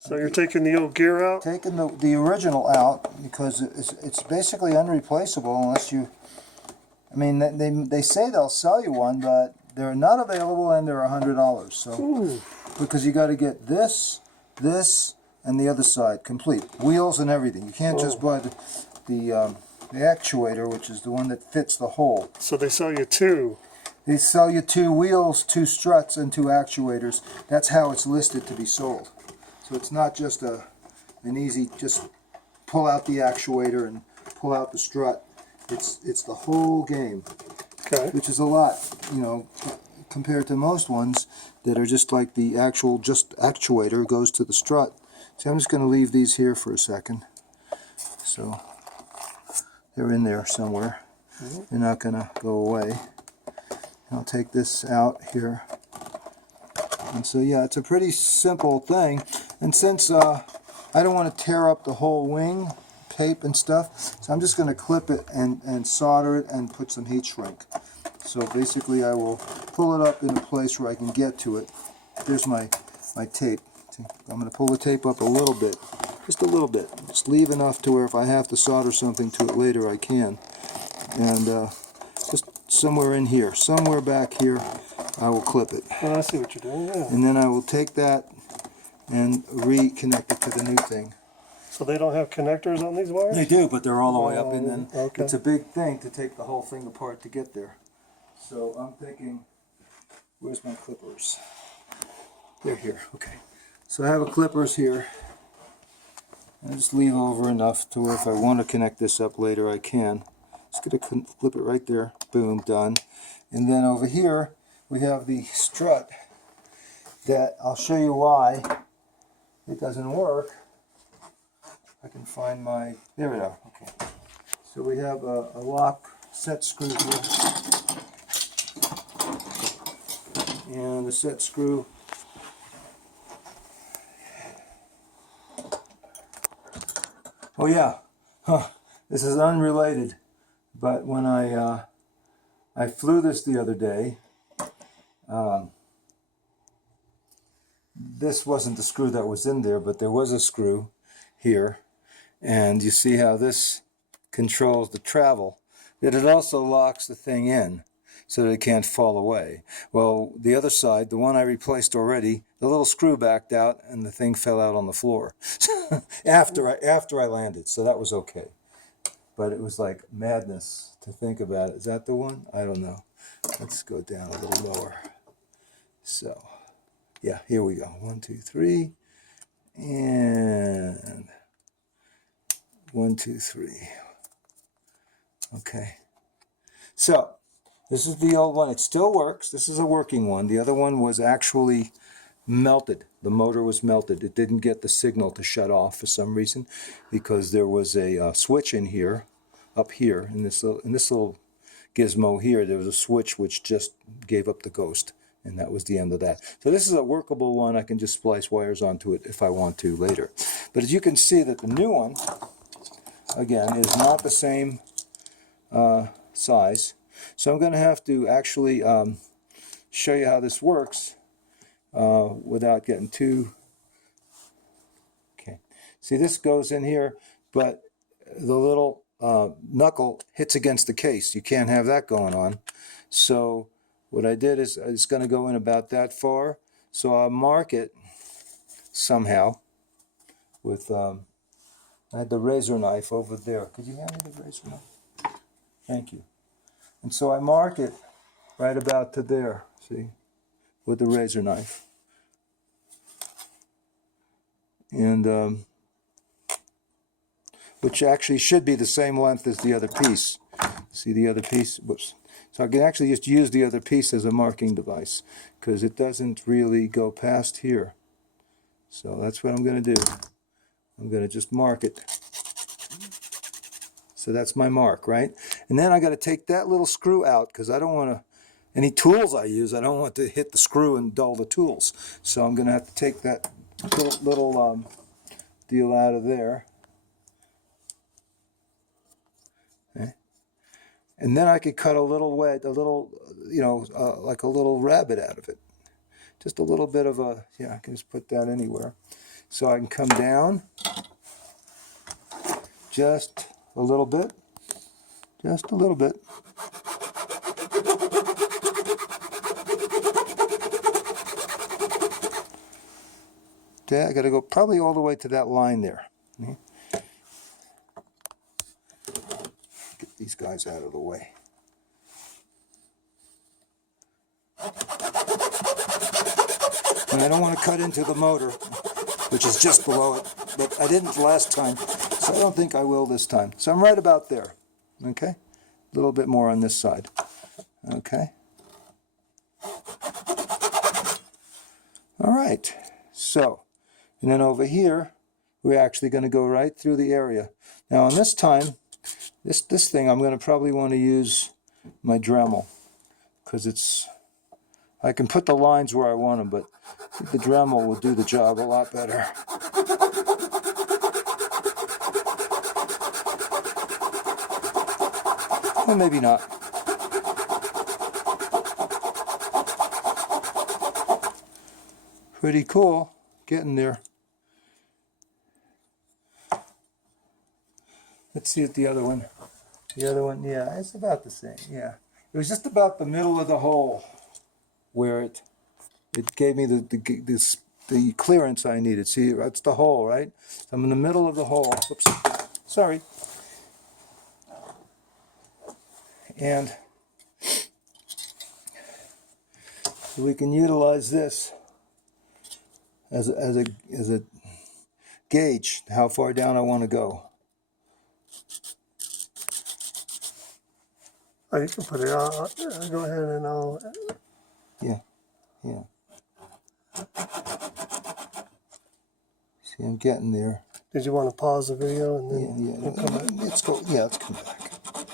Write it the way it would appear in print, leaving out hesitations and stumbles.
So you're taking the old gear out? Taking the original out because it's basically unreplaceable unless you, I mean, they say they'll sell you one, but they're not available and they're $100. So, Ooh. because you got to get this, and the other side complete, wheels and everything. You can't just buy the actuator, which is the one that fits the hole. So they sell you two. They sell you 2 wheels, 2 struts, and 2 actuators. That's how it's listed to be sold. So it's not just an easy, just pull out the actuator and pull out the strut. It's the whole game, Okay. which is a lot, you know, compared to most ones that are just like the actual just actuator goes to the strut. So I'm just going to leave these here for a second. So they're in there somewhere. They're not going to go away. I'll take this out here. And so yeah, it's a pretty simple thing. And since I don't want to tear up the whole wing, tape and stuff, so I'm just going to clip it and solder it and put some heat shrink. So basically I will pull it up in a place where I can get to it. There's my tape. I'm going to pull the tape up a little bit, just a little bit. Just leave enough to where if I have to solder something to it later I can. And just somewhere in here, somewhere back here, I will clip it. Oh, I see what you're doing, yeah. And then I will take that and reconnect it to the new thing. So they don't have connectors on these wires? They do, but they're all the way up in then. Okay. It's a big thing to take the whole thing apart to get there. So I'm thinking, where's my clippers? They're here, okay. So I have a clippers here. I just leave over enough to where if I want to connect this up later I can. Just gonna clip it right there, boom, done. And then over here we have the strut that I'll show you why it doesn't work. I can find my, there we are, okay. So we have a lock set screw here. And the set screw oh yeah, this is unrelated, but when I flew this the other day, this wasn't the screw that was in there, but there was a screw here, and you see how this controls the travel, that it also locks the thing in so that it can't fall away. Well, the other side, the one I replaced already, the little screw backed out and the thing fell out on the floor after I landed, so that was okay. But it was like madness to think about it. Is that the one? I don't know. Let's go down a little lower. So, yeah, here we go. 1, 2, 3, and 1, 2, 3. Okay. So, this is the old one. It still works. This is a working one. The other one was actually melted. The motor was melted. It didn't get the signal to shut off for some reason because there was a switch in here, up here, in this little gizmo here. There was a switch which just gave up the ghost, and that was the end of that. So this is a workable one. I can just splice wires onto it if I want to later. But as you can see that the new one, again, is not the same size. So I'm going to have to actually show you how this works without getting too... Okay. See, this goes in here, but the little knuckle hits against the case. You can't have that going on. So what I did is it's going to go in about that far. So I'll mark it somehow with... I had the razor knife over there. Could you hand me the razor knife? Thank you. And so I mark it right about to there, see, with the razor knife. And which actually should be the same length as the other piece. See the other piece? Whoops. So I can actually just use the other piece as a marking device because it doesn't really go past here. So that's what I'm going to do. I'm going to just mark it. So that's my mark, right? And then I got to take that little screw out because I don't want to, any tools I use, I don't want to hit the screw and dull the tools. So I'm going to have to take that little deal out of there. Okay. And then I could cut a little wedge, a little, you know, like a little rabbit out of it. Just a little bit of a, yeah, I can just put that anywhere. So I can come down just a little bit, just a little bit. I got to go probably all the way to that line there. Get these guys out of the way. And I don't want to cut into the motor, which is just below it, but I didn't last time, so I don't think I will this time. So I'm right about there, okay? A little bit more on this side, okay? All right, so, and then over here, we're actually going to go right through the area. Now on this time, this thing, I'm going to probably want to use my Dremel, because I can put the lines where I want them, but the Dremel will do the job a lot better. Or maybe not. Pretty cool, getting there. Let's see what the other one. The other one, yeah, it's about the same, yeah. It was just about the middle of the hole where it gave me the clearance I needed. See, that's the hole, right? So I'm in the middle of the hole. Oops, sorry. And we can utilize this as a gauge how far down I want to go. Oh, you can put it on. Go ahead and I'll. Yeah, yeah. See, I'm getting there. Did you want to pause the video and then Yeah, we'll come back? let's go. Yeah, let's come back.